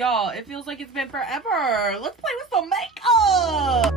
Y'all, it feels like it's been forever. Let's play with some makeup.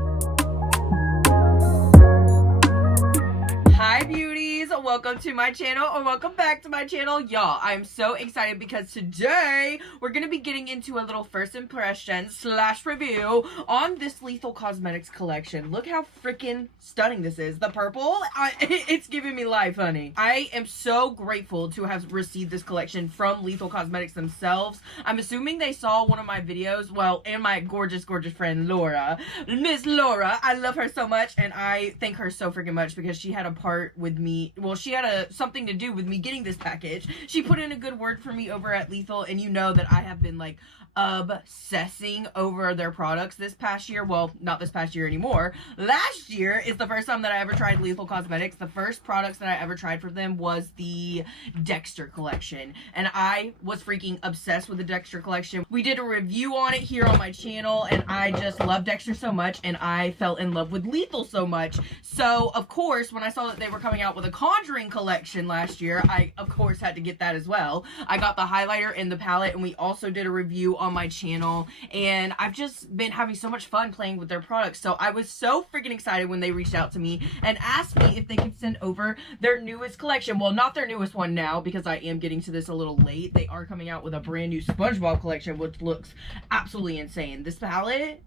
Hi beauties, welcome to my channel, or welcome back to my channel. Y'all, I'm so excited because today we're gonna be getting into a little first impression slash review on this Lethal Cosmetics collection. Look how freaking stunning this is. The purple, it's giving me life, honey. I am so grateful to have received this collection from Lethal Cosmetics themselves. I'm assuming they saw one of my videos, well, and my gorgeous friend Laura. Miss Laura, I love her so much, and I thank her so freaking much because she had a part with me. Well, she had something to do with me getting this package. She put in a good word for me over at Lethal, and you know that I have been like obsessing over their products this past year. Well, not this past year anymore. Last year is the first time that I ever tried Lethal Cosmetics. The first products that I ever tried for them was the Dexter collection, and I was freaking obsessed with the Dexter collection. We did a review on it here on my channel, and I just love Dexter so much, and I fell in love with Lethal so much. So of course, when I saw that they were coming out with a Conjuring collection last year, I of course had to get that as well. I got the highlighter and the palette, and we also did a review on my channel, and I've just been having so much fun playing with their products. So I was so freaking excited when they reached out to me and asked me if they could send over their newest collection. Well, not their newest one now, because I am getting to this a little late. They are coming out with a brand new SpongeBob collection, which looks absolutely insane. This palette,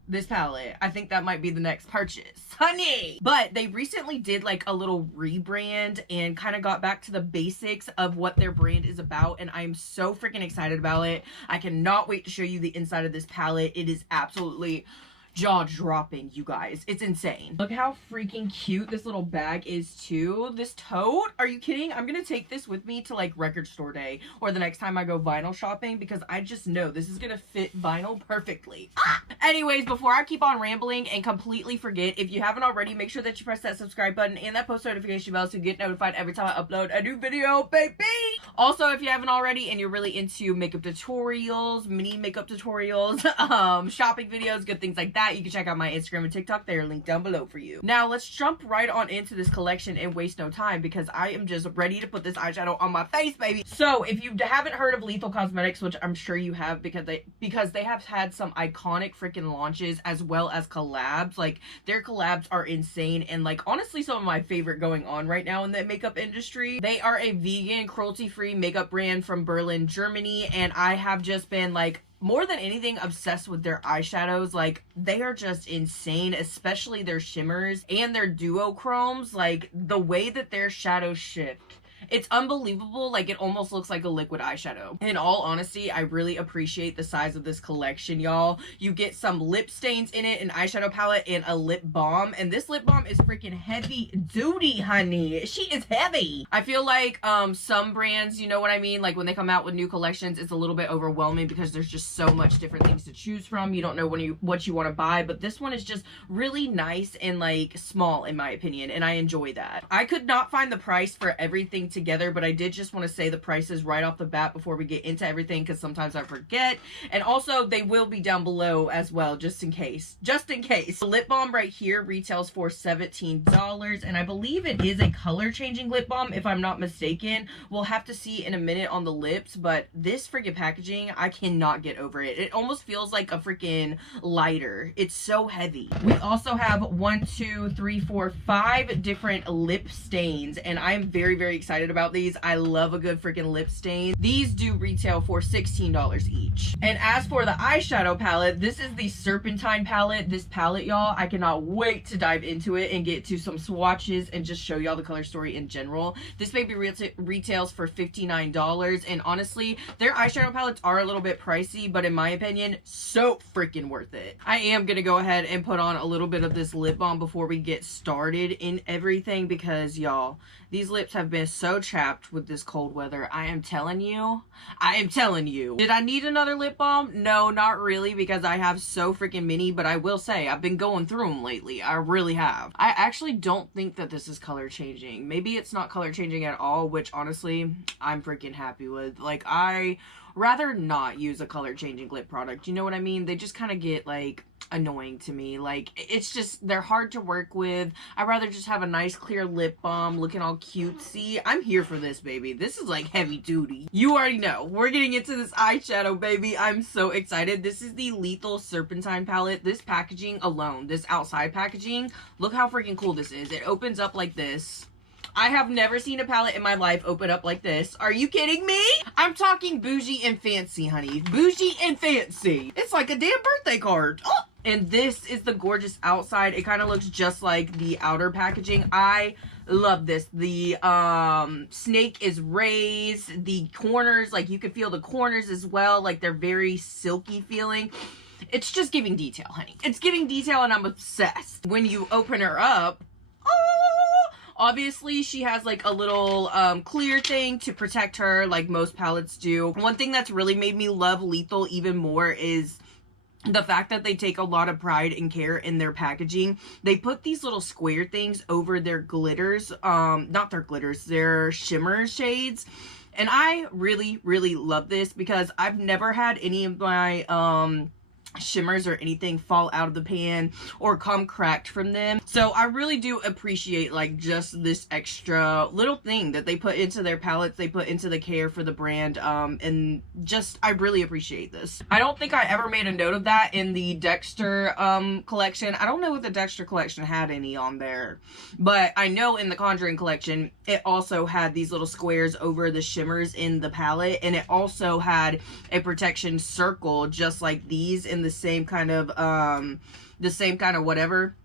I think that might be the next purchase, honey. But they recently did like a little rebrand and kind of got back to the basics of what their brand is about, and I'm so freaking excited about it. I cannot wait to show you the inside of this palette. It is absolutely jaw-dropping, you guys. It's insane. Look how freaking cute this little bag is too. This tote, are you kidding? I'm gonna take this with me to like record store day or the next time I go vinyl shopping, because I just know this is gonna fit vinyl perfectly. Anyways, before I keep on rambling and completely forget, if you haven't already, make sure that you press that subscribe button and that post notification bell to get notified every time I upload a new video, baby. Also, if you haven't already and you're really into makeup tutorials, mini makeup tutorials, shopping videos, good things like that, you can check out my Instagram and TikTok. They are linked down below for you. Now, let's jump right on into this collection and waste no time, because I am just ready to put this eyeshadow on my face, baby. So, if you haven't heard of Lethal Cosmetics, which I'm sure you have, because they have had some iconic freaking launches as well as collabs. Like, their collabs are insane, and like, honestly, some of my favorite going on right now in the makeup industry. They are a vegan, cruelty-free makeup brand from Berlin, Germany, and I have just been like, more than anything, obsessed with their eyeshadows. Like, they are just insane, especially their shimmers and their duochromes. Like, the way that their shadows shift, it's unbelievable. Like, it almost looks like a liquid eyeshadow. In all honesty, I really appreciate the size of this collection, y'all. You get some lip stains in it, an eyeshadow palette, and a lip balm. And this lip balm is freaking heavy duty, honey. She is heavy. I feel like some brands, you know what I mean? Like, when they come out with new collections, it's a little bit overwhelming because there's just so much different things to choose from. You don't know what you want to buy. But this one is just really nice and like small, in my opinion. And I enjoy that. I could not find the price for everything together, but I did just want to say the prices right off the bat before we get into everything, because sometimes I forget. And also, they will be down below as well, just in case. The lip balm right here retails for $17, and I believe it is a color changing lip balm, if I'm not mistaken. We'll have to see in a minute on the lips, but this freaking packaging, I cannot get over it. It almost feels like a freaking lighter. It's so heavy. We also have 5 different lip stains, and I am very excited about these. I love a good freaking lip stain. These do retail for $16 each. And as for the eyeshadow palette, this is the Serpentine palette. This palette, y'all, I cannot wait to dive into it and get to some swatches and just show y'all the color story in general. This baby retails for $59, and honestly, their eyeshadow palettes are a little bit pricey, but in my opinion, so freaking worth it. I am gonna go ahead and put on a little bit of this lip balm before we get started in everything, because y'all, these lips have been so chapped with this cold weather. I am telling you. Did I need another lip balm? No, not really, because I have so freaking many, but I will say I've been going through them lately. I really have. I actually don't think that this is color changing. Maybe it's not color changing at all, which honestly, I'm freaking happy with. Like, I rather not use a color changing lip product. You know what I mean? They just kind of get like, annoying to me. Like, it's just, they're hard to work with. I'd rather just have a nice clear lip balm looking all cutesy. I'm here for this, baby. This is like heavy duty. You already know. We're getting into this eyeshadow, baby. I'm so excited. This is the Lethal Serpentine palette. This packaging alone, this outside packaging, look how freaking cool this is. It opens up like this. I have never seen a palette in my life open up like this. Are you kidding me? I'm talking bougie and fancy, honey. Bougie and fancy. It's like a damn birthday card. Oh! And this is the gorgeous outside. It kind of looks just like the outer packaging. I love this. The snake is raised. The corners, like you can feel the corners as well. Like they're very silky feeling. It's just giving detail, honey. It's giving detail and I'm obsessed. When you open her up, oh! Obviously, she has like a little clear thing to protect her like most palettes do. One thing that's really made me love Lethal even more is the fact that they take a lot of pride and care in their packaging. They put these little square things over their glitters, not their glitters, their shimmer shades. And I really, really love this because I've never had any of my shimmers or anything fall out of the pan or come cracked from them. So I really do appreciate like just this extra little thing that they put into their palettes, they put into the care for the brand, and just I really appreciate this. I don't think I ever made a note of that in the Dexter collection. I don't know if the Dexter collection had any on there, but I know in the Conjuring collection it also had these little squares over the shimmers in the palette, and it also had a protection circle just like these in the same kind of whatever.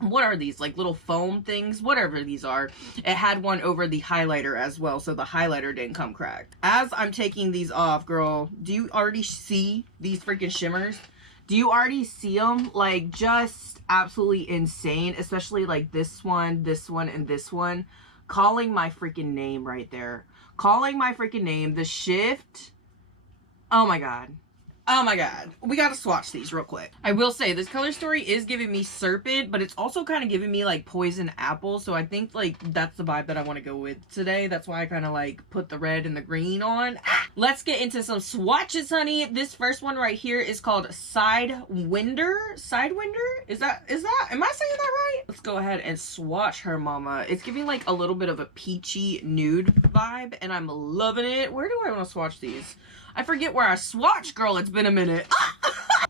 What are these, like little foam things? Whatever these are. It had one over the highlighter as well, so the highlighter didn't come cracked. As I'm taking these off, girl, do you already see these freaking shimmers? Do you already see them? Like, just absolutely insane. Especially like this one, and this one. Calling my freaking name right there. Calling my freaking name. The shift. Oh my god. Oh my god. We gotta swatch these real quick. I will say, this color story is giving me serpent, but it's also kind of giving me like poison apple. So I think like that's the vibe that I want to go with today. That's why I kind of like put the red and the green on. Let's get into some swatches, honey. This first one right here is called Sidewinder. Sidewinder? Is that, am I saying that right? Let's go ahead and swatch her, mama. It's giving like a little bit of a peachy nude vibe, and I'm loving it. Where do I want to swatch these? I forget where I swatch, girl. It's been a minute.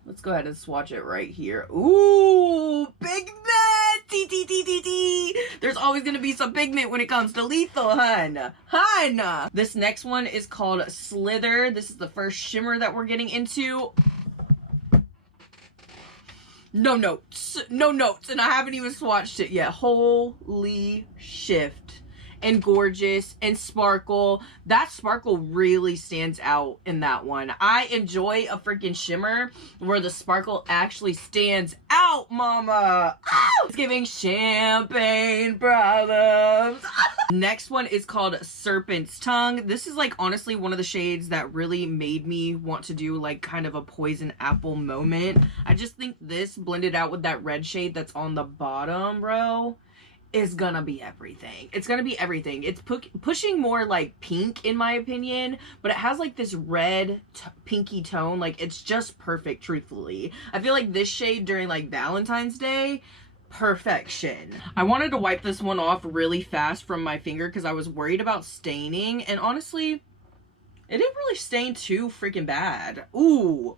Let's go ahead and swatch it right here. Ooh, pigment. T. There's always going to be some pigment when it comes to Lethal, hun. This next one is called Slither. This is the first shimmer that we're getting into. No notes. No notes. And I haven't even swatched it yet. Holy shift. And gorgeous and sparkle. That sparkle really stands out in that one. I enjoy a freaking shimmer where the sparkle actually stands out, mama. It's giving champagne problems. Next one is called Serpent's Tongue. This is like honestly one of the shades that really made me want to do like kind of a poison apple moment. I just think this blended out with that red shade that's on the bottom, bro, is gonna be everything. It's gonna be everything. It's pushing more like pink in my opinion, but it has like this red pinky tone. Like it's just perfect, truthfully. I feel like this shade during like Valentine's Day, perfection. I wanted to wipe this one off really fast from my finger because I was worried about staining, and honestly it didn't really stain too freaking bad. Ooh,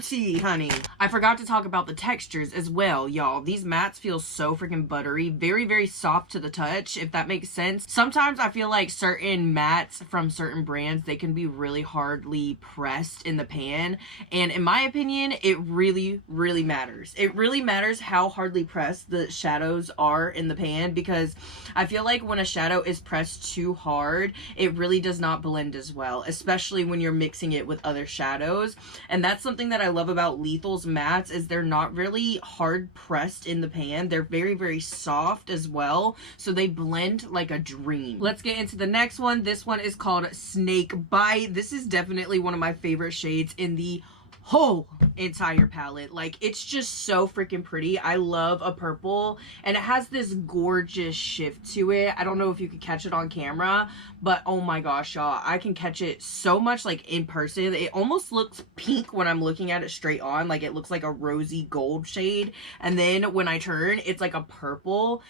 tea, honey. I forgot to talk about the textures as well, y'all. These mattes feel so freaking buttery. Very, very soft to the touch, if that makes sense. Sometimes I feel like certain mattes from certain brands, they can be really hardly pressed in the pan. And in my opinion, it really, really matters. It really matters how hardly pressed the shadows are in the pan, because I feel like when a shadow is pressed too hard, it really does not blend as well, especially when you're mixing it with other shadows. And that's something that I love about Lethal's mattes, is they're not really hard pressed in the pan. They're very, very soft as well, so they blend like a dream. Let's get into the next one. This one is called Snake Bite. This is definitely one of my favorite shades in the whole entire palette. Like, it's just so freaking pretty. I love a purple, and it has this gorgeous shift to it. I don't know if you could catch it on camera, but oh my gosh, y'all, I can catch it so much like in person. It almost looks pink when I'm looking at it straight on. Like, it looks like a rosy gold shade, and then when I turn, it's like a purple.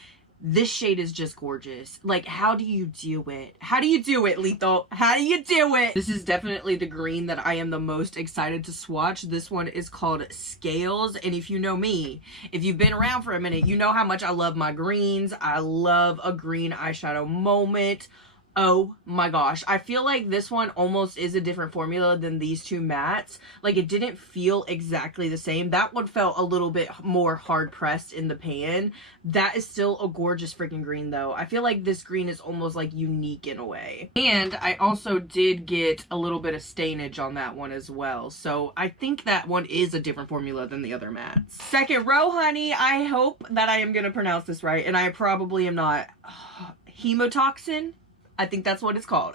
This shade is just gorgeous. Like, how do you do it? How do you do it, Lethal? How do you do it? This is definitely the green that I am the most excited to swatch. This one is called Scales, and if you know me, if you've been around for a minute, you know how much I love my greens. I love a green eyeshadow moment. Oh my gosh, I feel like this one almost is a different formula than these two mattes. Like, it didn't feel exactly the same. That one felt a little bit more hard pressed in the pan. That is still a gorgeous freaking green though. I feel like this green is almost like unique in a way. And I also did get a little bit of stainage on that one as well. So I think that one is a different formula than the other mattes. Second row, honey. I hope that I am going to pronounce this right, and I probably am not. Hemotoxin? I think that's what it's called.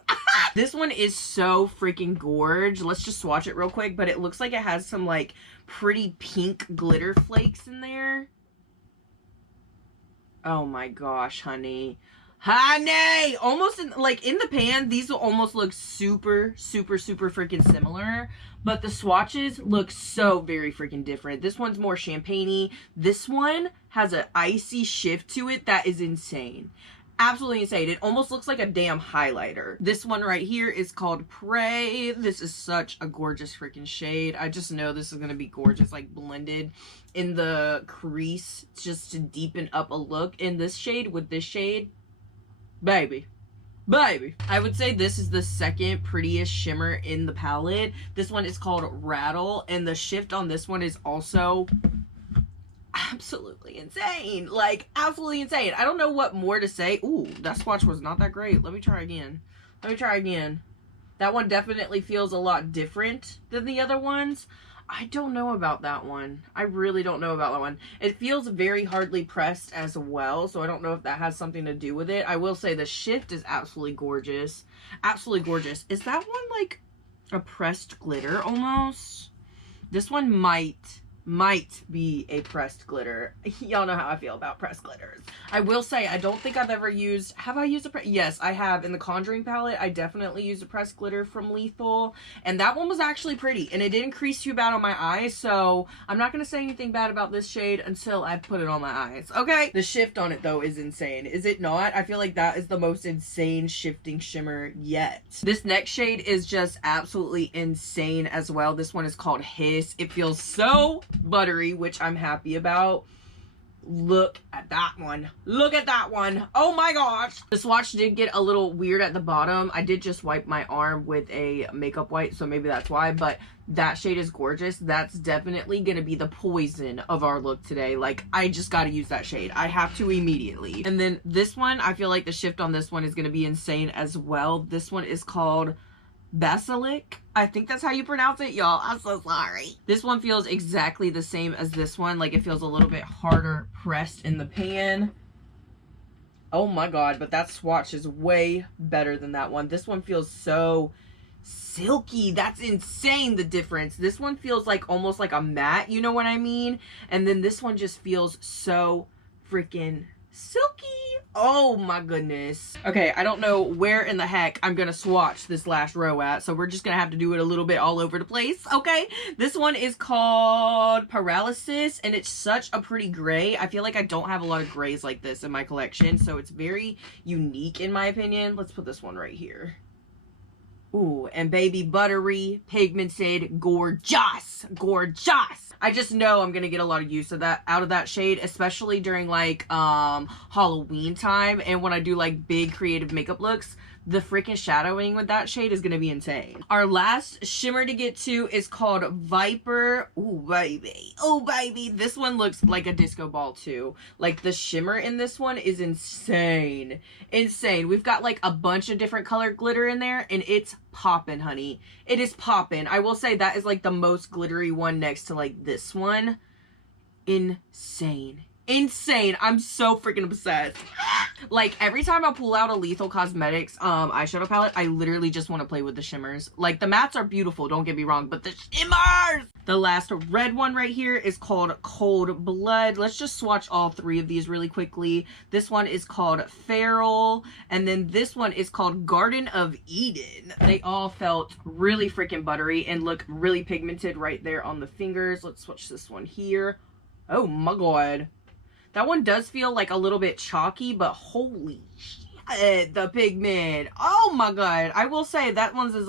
This one is so freaking gorge. Let's just swatch it real quick, but it looks like it has some like pretty pink glitter flakes in there. Oh my gosh, honey. Honey! Almost in, like, in the pan, these will almost look super, super, super freaking similar, but the swatches look so very freaking different. This one's more champagne-y. This one has an icy shift to it that is insane. Absolutely insane. It almost looks like a damn highlighter. This one right here is called Prey. This is such a gorgeous freaking shade. I just know this is going to be gorgeous, like blended in the crease just to deepen up a look. In this shade with this shade, baby. I would say this is the second prettiest shimmer in the palette. This one is called Rattle, and the shift on this one is also absolutely insane. Like, absolutely insane. I don't know what more to say. Ooh, that swatch was not that great. Let me try again. That one definitely feels a lot different than the other ones. I don't know about that one. I really don't know about that one. It feels very hardly pressed as well, so I don't know if that has something to do with it. I will say the shift is absolutely gorgeous. Absolutely gorgeous. Is that one like a pressed glitter almost? This one might be a pressed glitter. Y'all know how I feel about pressed glitters. I will say, I don't think I've ever used, have I used a yes, I have. In the Conjuring palette, I definitely used a pressed glitter from Lethal, and that one was actually pretty, and it didn't crease too bad on my eyes, so I'm not going to say anything bad about this shade until I put it on my eyes, okay? The shift on it, though, is insane. Is it not? I feel like that is the most insane shifting shimmer yet. This next shade is just absolutely insane as well. This one is called Hiss. It feels so buttery, which I'm happy about. Look at that one. Look at that one. Oh my gosh. The swatch did get a little weird at the bottom. I did just wipe my arm with a makeup wipe, so maybe that's why, but that shade is gorgeous. That's definitely gonna be the poison of our look today. Like, I just gotta use that shade. I have to immediately. And then this one, I feel like the shift on this one is gonna be insane as well. This one is called Basilic. I think that's how you pronounce it, y'all. I'm so sorry. This one feels exactly the same as this one. Like, it feels a little bit harder pressed in the pan. Oh my god, but that swatch is way better than that one. This one feels so silky. That's insane, the difference. This one feels like almost like a matte, you know what I mean? And then this one just feels so freaking silky. Oh my goodness. Okay, I don't know where in the heck I'm gonna swatch this last row at, so we're just gonna have to do it a little bit all over the place, okay? This one is called Paralysis, and it's such a pretty gray. I feel like I don't have a lot of grays like this in my collection, so it's very unique in my opinion. Let's put this one right here. Ooh, and baby, buttery, pigmented, gorgeous, gorgeous. I just know I'm gonna get a lot of use of that out of that shade, especially during like Halloween time, and when I do like big creative makeup looks. The freaking shadowing with that shade is gonna be insane. Our last shimmer to get to is called Viper. Ooh, baby. Oh, baby. This one looks like a disco ball, too. Like, the shimmer in this one is insane. Insane. We've got, like, a bunch of different colored glitter in there, and it's poppin', honey. It is poppin'. I will say that is, like, the most glittery one next to, like, this one. Insane. insane. I'm so freaking obsessed. Like, every time I pull out a Lethal Cosmetics eyeshadow palette, I literally just want to play with the shimmers. Like, the mattes are beautiful, don't get me wrong, but the shimmers! The last red one right here is called Cold Blood. Let's just swatch all three of these really quickly. This one is called Feral, and then this one is called Garden of Eden. They all felt really freaking buttery and look really pigmented right there on the fingers. Let's swatch this one here. Oh my god. That one does feel like a little bit chalky, but holy shit, the pigment. Oh my god. I will say that one is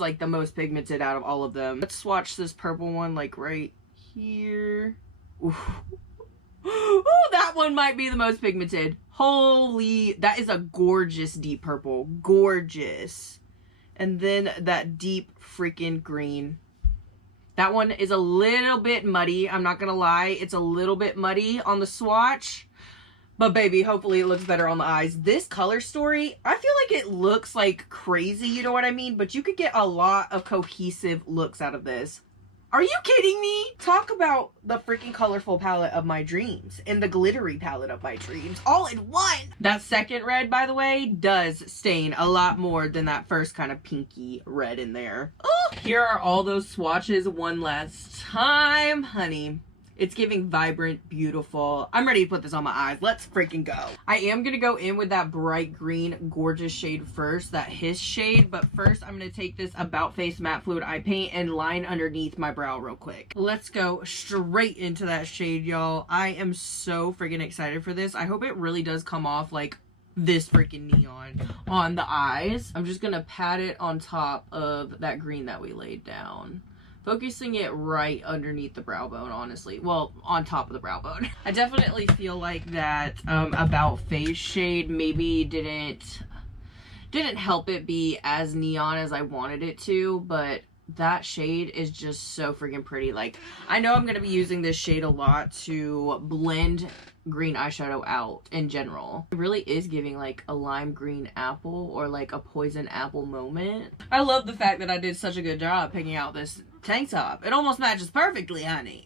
like the most pigmented out of all of them. Let's swatch this purple one like right here. Ooh. Ooh, that one might be the most pigmented. Holy, that is a gorgeous deep purple. Gorgeous. And then that deep freaking green. That one is a little bit muddy. I'm not gonna lie. It's a little bit muddy on the swatch. But baby, hopefully it looks better on the eyes. This color story, I feel like it looks like crazy, you know what I mean? But you could get a lot of cohesive looks out of this. Are you kidding me? Talk about the freaking colorful palette of my dreams and the glittery palette of my dreams all in one. That second red, by the way, does stain a lot more than that first kind of pinky red in there. Oh, here are all those swatches one last time, honey. It's giving vibrant, beautiful. I'm ready to put this on my eyes. Let's freaking go. I am going to go in with that bright green, gorgeous shade first, that Hiss shade. But first, I'm going to take this About Face Matte Fluid Eye Paint and line underneath my brow real quick. Let's go straight into that shade, y'all. I am so freaking excited for this. I hope it really does come off like this freaking neon on the eyes. I'm just going to pat it on top of that green that we laid down. Focusing it right underneath the brow bone, honestly. Well, on top of the brow bone. I definitely feel like that About Face shade maybe didn't help it be as neon as I wanted it to, but that shade is just so freaking pretty. Like, I know I'm going to be using this shade a lot to blend green eyeshadow out in general. It really is giving like a lime green apple or like a poison apple moment. I love the fact that I did such a good job picking out this tank top. It almost matches perfectly, honey.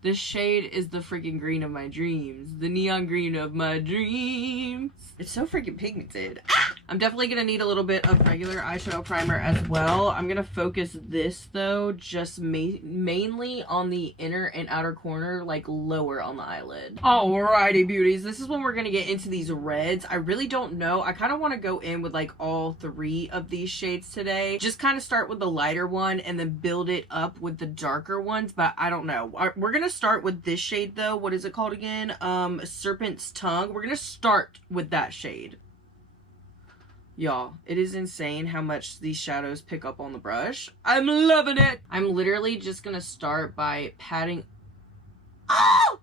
This shade is the freaking green of my dreams. The neon green of my dreams. It's so freaking pigmented. I'm definitely going to need a little bit of regular eyeshadow primer as well. I'm going to focus this though, just mainly on the inner and outer corner, like lower on the eyelid. Alrighty beauties, this is when we're going to get into these reds. I really don't know. I kind of want to go in with like all three of these shades today. Just kind of start with the lighter one and then build it up with the darker ones, but I don't know. We're going to start with this shade though. What is it called again? Serpent's Tongue. We're going to start with that shade. Y'all, it is insane how much these shadows pick up on the brush. I'm loving it. I'm literally just gonna start by patting. Oh!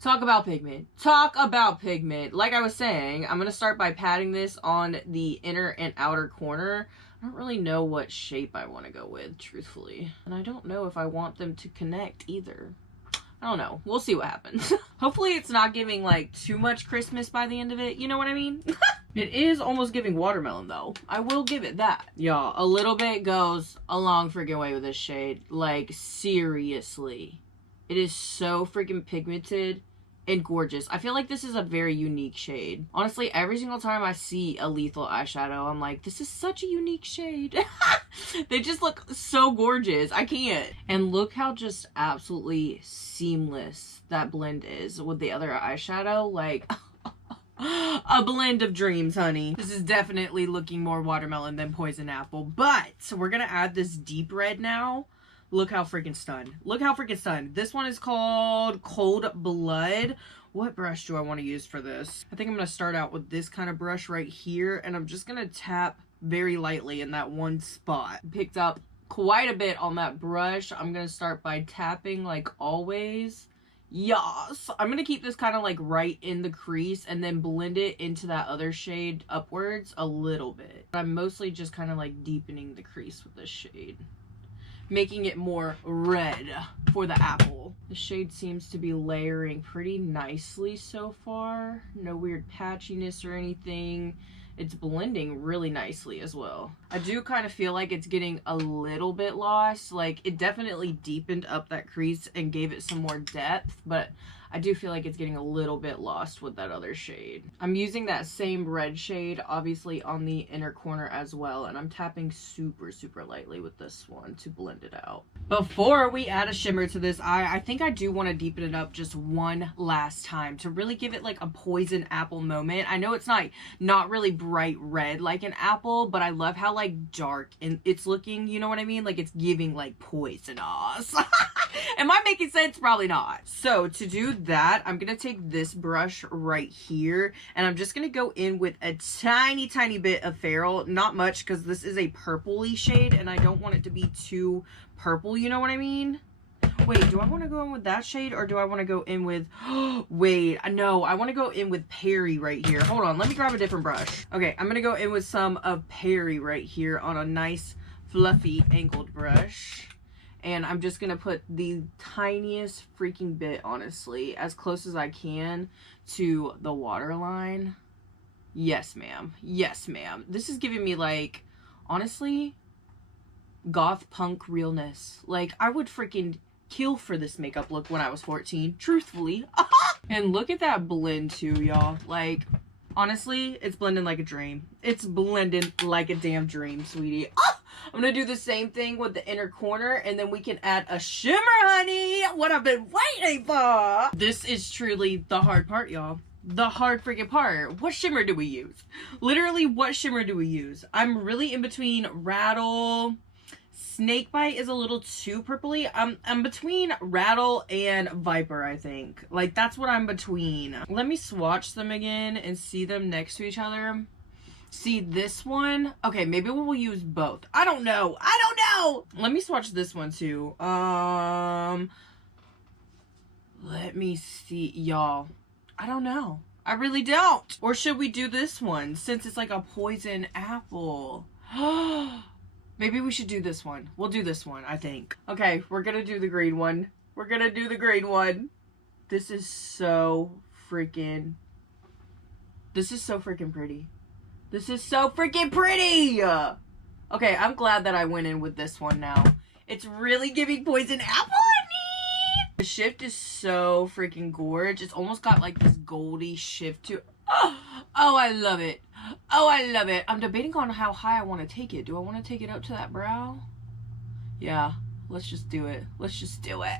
Talk about pigment. Talk about pigment. Like I was saying, I'm gonna start by patting this on the inner and outer corner. I don't really know what shape I want to go with, truthfully. And I don't know if I want them to connect either. I don't know. We'll see what happens. Hopefully it's not giving like too much Christmas by the end of it. You know what I mean? It is almost giving watermelon though. I will give it that. Y'all, a little bit goes a long freaking way with this shade. Like, seriously. It is so freaking pigmented and gorgeous. I feel like this is a very unique shade. Honestly, every single time I see a lethal eyeshadow, I'm like, this is such a unique shade. They just look so gorgeous. I can't. And look how just absolutely seamless that blend is with the other eyeshadow. Like, a blend of dreams, honey. This is definitely looking more watermelon than poison apple. But we're gonna add this deep red now. Look how freaking stunned. Look how freaking stunned. This one is called Cold Blood. What brush do I want to use for this? I think I'm going to start out with this kind of brush right here. And I'm just going to tap very lightly in that one spot. Picked up quite a bit on that brush. I'm going to start by tapping like always. Yes. I'm going to keep this kind of like right in the crease and then blend it into that other shade upwards a little bit. I'm mostly just kind of like deepening the crease with this shade, making it more red for the apple. The shade seems to be layering pretty nicely so far. No weird patchiness or anything. it's blending really nicely as well. I do kind of feel like it's getting a little bit lost. Like, it definitely deepened up that crease and gave it some more depth, but I do feel like it's getting a little bit lost with that other shade. I'm using that same red shade, obviously, on the inner corner as well, and I'm tapping super, super lightly with this one to blend it out. Before we add a shimmer to this eye, I think I do want to deepen it up just one last time to really give it like a poison apple moment. I know it's not really bright red like an apple, but I love how like dark and it's looking, you know what I mean? Like it's giving like poisonous. Am I making sense? Probably not. So to do that, I'm gonna take this brush right here and I'm just gonna go in with a tiny bit of Ferrule, not much, because this is a purpley shade and I don't want it to be too purple, you know what I mean? Wait, do I want to go in with that shade or do I want to go in with, wait, no, I want to go in with Perry right here. Hold on, let me grab a different brush. Okay, I'm gonna go in with some of Perry right here on a nice fluffy angled brush. And I'm just gonna put the tiniest freaking bit, honestly, as close as I can to the waterline. Yes, ma'am. Yes, ma'am. This is giving me, like, honestly, goth punk realness. Like, I would freaking kill for this makeup look when I was 14, truthfully. And look at that blend, too, y'all. Like, honestly, it's blending like a dream. It's blending like a damn dream, sweetie. I'm gonna do the same thing with the inner corner and then we can add a shimmer, honey. What I've been waiting for. This is truly the hard part, y'all. The hard freaking part. What shimmer do we use? Literally, what shimmer do we use? I'm really in between Rattle. Snakebite is a little too purpley. I'm between Rattle and Viper, I think. Like, that's what I'm between. Let me swatch them again and see them next to each other. See this one? Okay, maybe we'll use both. I don't know. I don't know. Let me swatch this one too. Let me see, y'all. I don't know. I really don't. Or should we do this one since it's like a poison apple? Maybe we should do this one. We'll do this one, I think. Okay, we're gonna do the green one. We're gonna do the green one. This is so freaking pretty. This is so freaking pretty! Okay, I'm glad that I went in with this one now. It's really giving poison apple, honey! The shift is so freaking gorgeous. It's almost got like this goldy shift to it. Oh, I love it. Oh, I love it. I'm debating on how high I want to take it. Do I want to take it up to that brow? Yeah, let's just do it. Let's just do it.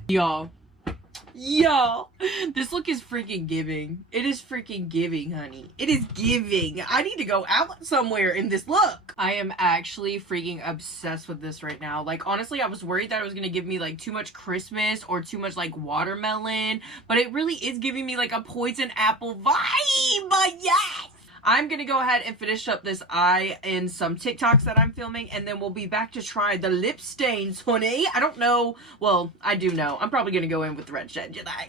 Y'all, this look is freaking giving. It is freaking giving, honey. It is giving. I need to go out somewhere in this look. I am actually freaking obsessed with this right now. Like, honestly, I was worried that it was gonna give me like too much Christmas or too much like watermelon, but it really is giving me like a poison apple vibe. Yes! I'm gonna go ahead and finish up this eye in some TikToks that I'm filming, and then we'll be back to try the lip stains, honey. I don't know. Well, I do know. I'm probably gonna go in with red shed tonight.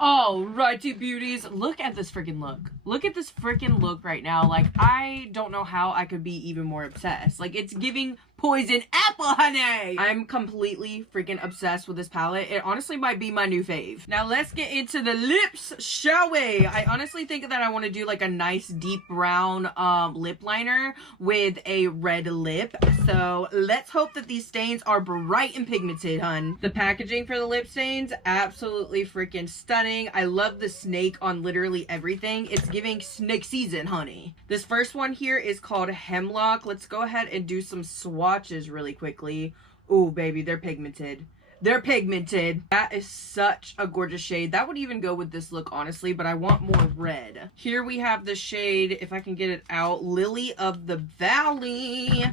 Alrighty, beauties. Look at this freaking look. Look at this freaking look right now. Like, I don't know how I could be even more obsessed. Like, it's giving poison apple, honey. I'm completely freaking obsessed with this palette. It honestly might be my new fave. Now let's get into the lips, shall we? I honestly think that I want to do like a nice deep brown lip liner with a red lip. So let's hope that these stains are bright and pigmented, hun. The packaging for the lip stains, absolutely freaking stunning. I love the snake on literally everything. It's giving snake season, honey. This first one here is called Hemlock. Let's go ahead and do some swatches really quickly. Ooh, baby, they're pigmented. They're pigmented. That is such a gorgeous shade. That would even go with this look, honestly, but I want more red. Here we have the shade, if I can get it out, Lily of the Valley.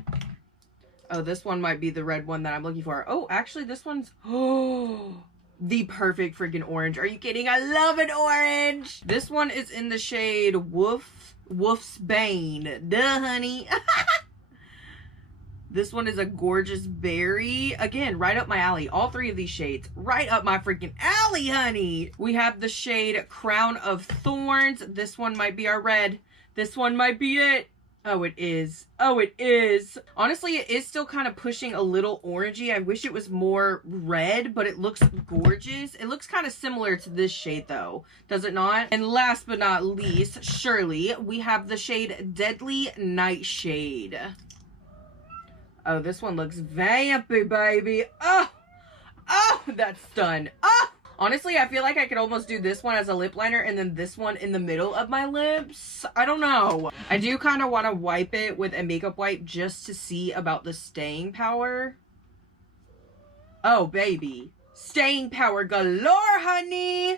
Oh, this one might be the red one that I'm looking for. Oh, actually, this one's... Oh, the perfect freaking orange. Are you kidding? I love an orange. This one is in the shade Wolfsbane. Duh, honey. This one is a gorgeous berry. Again, right up my alley. All three of these shades, right up my freaking alley, honey. We have the shade Crown of Thorns. This one might be our red. This one might be it. Oh, it is. Oh, it is. Honestly, it is still kind of pushing a little orangey. I wish it was more red, but it looks gorgeous. It looks kind of similar to this shade, though. Does it not? And last but not least, surely, we have the shade Deadly Nightshade. Oh, this one looks vampy, baby. Oh! Oh! That's done. Oh! Honestly, I feel like I could almost do this one as a lip liner and then this one in the middle of my lips. I don't know. I do kind of want to wipe it with a makeup wipe just to see about the staying power. Oh, baby. Staying power galore, honey.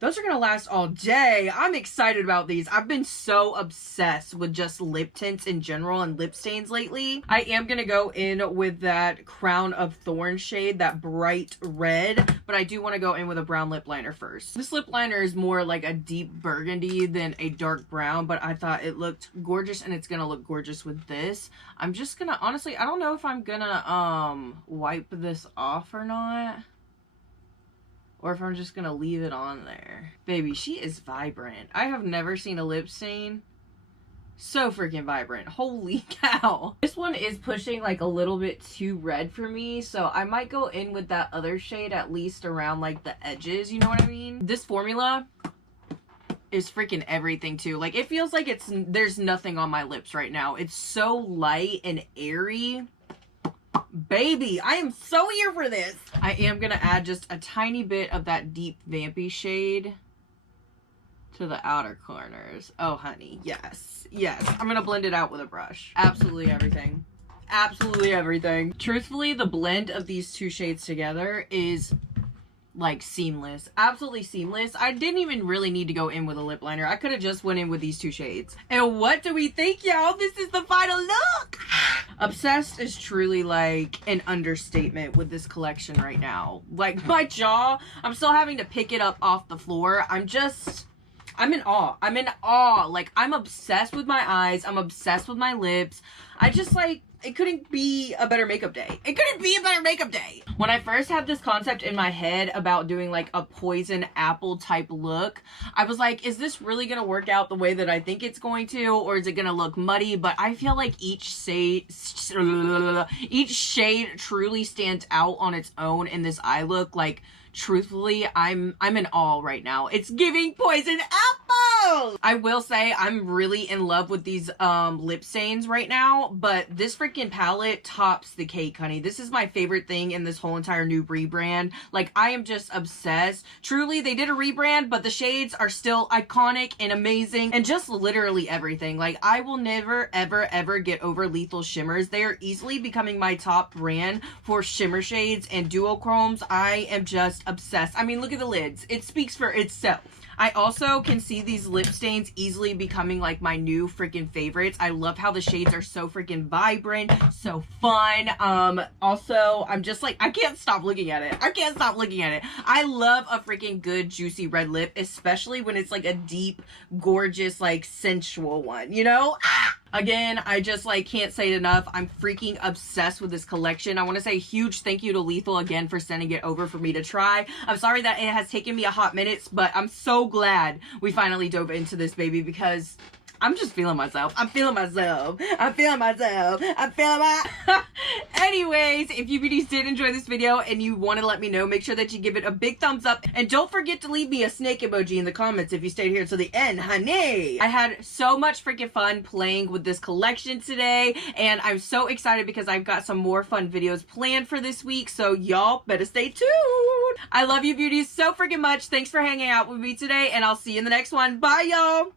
Those are going to last all day. I'm excited about these. I've been so obsessed with just lip tints in general and lip stains lately. I am going to go in with that Crown of Thorns shade, that bright red, but I do want to go in with a brown lip liner first. This lip liner is more like a deep burgundy than a dark brown, but I thought it looked gorgeous and it's going to look gorgeous with this. I'm just going to, honestly, I don't know if I'm going to wipe this off or not. Or if I'm just gonna leave it on there. Baby, she is vibrant. I have never seen a lip stain so freaking vibrant. Holy cow. This one is pushing like a little bit too red for me, so I might go in with that other shade at least around like the edges, you know what I mean? This formula is freaking everything too. Like, it feels like there's nothing on my lips right now. It's so light and airy. Baby, I am so here for this. I am going to add just a tiny bit of that deep vampy shade to the outer corners. Oh, honey. Yes. Yes. I'm going to blend it out with a brush. Absolutely everything. Absolutely everything. Truthfully, the blend of these two shades together is like seamless. Absolutely seamless. I didn't even really need to go in with a lip liner. I could have just went in with these two shades. And what do we think, y'all? This is the final look. Obsessed is truly like an understatement with this collection right now. Like, my jaw, I'm still having to pick it up off the floor. I'm in awe. I'm in awe. Like, I'm obsessed with my eyes. I'm obsessed with my lips. I just like, it couldn't be a better makeup day. It couldn't be a better makeup day. When I first had this concept in my head about doing like a poison apple type look, I was like, is this really gonna work out the way that I think it's going to, or is it gonna look muddy? But I feel like each shade truly stands out on its own in this eye look. Like, truthfully, I'm in awe right now. It's giving poison apple. I will say I'm really in love with these lip stains right now, but this freaking palette tops the cake, honey. This is my favorite thing in this whole entire new rebrand. Like, I am just obsessed. Truly, they did a rebrand, but the shades are still iconic and amazing and just literally everything. Like, I will never, ever, ever get over Lethal Shimmers. They are easily becoming my top brand for shimmer shades and duochromes. I am just obsessed. I mean, look at the lids. It speaks for itself. I also can see these lip stains easily becoming like my new freaking favorites. I love how the shades are so freaking vibrant, so fun. Also, I'm just like, I can't stop looking at it. I can't stop looking at it. I love a freaking good juicy red lip, especially when it's like a deep, gorgeous, like sensual one, you know? Again, I just like can't say it enough. I'm freaking obsessed with this collection. I want to say a huge thank you to Lethal again for sending it over for me to try. I'm sorry that it has taken me a hot minute, but I'm so glad we finally dove into this baby because I'm just feeling myself. I'm feeling myself. I'm feeling myself. I'm feeling my... Anyways, if you beauties did enjoy this video and you want to let me know, make sure that you give it a big thumbs up. And don't forget to leave me a snake emoji in the comments if you stayed here till the end, honey. I had so much freaking fun playing with this collection today. And I'm so excited because I've got some more fun videos planned for this week. So y'all better stay tuned. I love you beauties so freaking much. Thanks for hanging out with me today. And I'll see you in the next one. Bye, y'all.